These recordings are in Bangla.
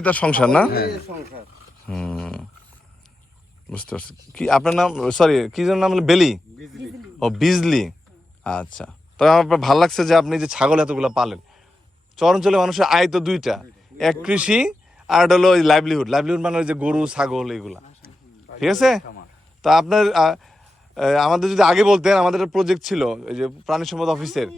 এটা সংসার না? হ্যাঁ। হুম। বুঝতে পারছি। কি আপনার নাম সরি কি যেন নাম হলো? বেলি? ও বিজলি। আচ্ছা। তবে আমার ভালো লাগছে যে আপনি যে ছাগল এতগুলো পালেন। চরাঞ্চলে মানুষের আয় তো দুইটা। এক কৃষি আর হলো লাইভলিহুড লাইভলিহুড মানে ওই যে গরু ছাগল এগুলা। ঠিক আছে? তা আপনার আমাদের যদি আগে বলতেন আমাদের একটা প্রজেক্ট ছিল এই যে প্রাণী সম্পদ অফিসের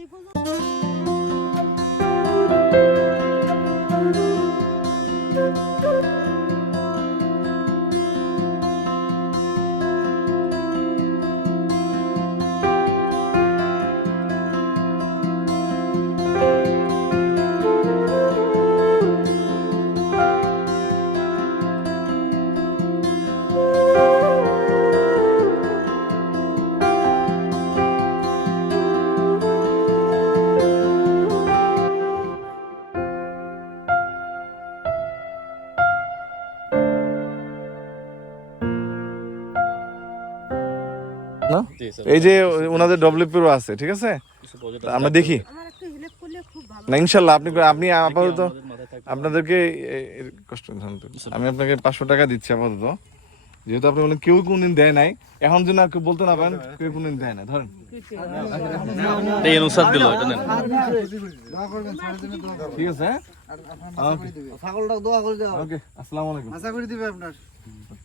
না? এই যে ওনাদের ডব্লিউপিও আছে ঠিক আছে? আমরা দেখি। আমার একটু হেল্প করলে খুব ভালো না ইনশাল্লাহ আপনি আপনি আপাতত। আপনাদেরকে কষ্ট। আমি আপনাকে পাঁচশো টাকা দিচ্ছি আপাতত। যেহেতু আপনি বলেন কেউ কোনদিন দেয় নাই এখন যেন আর কেউ বলতে না পারেন কেউ কোনদিন দেয় না ধরেন। এই অনুসার দিল এটা নেন। ঠিক আছে হ্যাঁ? দোয়া করে দেওয়া ওকে আসসালামু আলাইকুম। আশা করে দিবে আপনার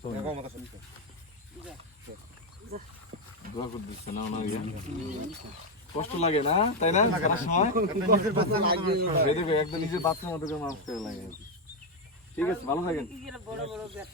দোয়া করে দিচ্ছে না ওনার ইয়ে। কষ্ট লাগে না, তাই না? করার সময়? নিজের বাচ্চার মতো করে মানুষ লাগে। ঠিক আছে, ভালো থাকেন।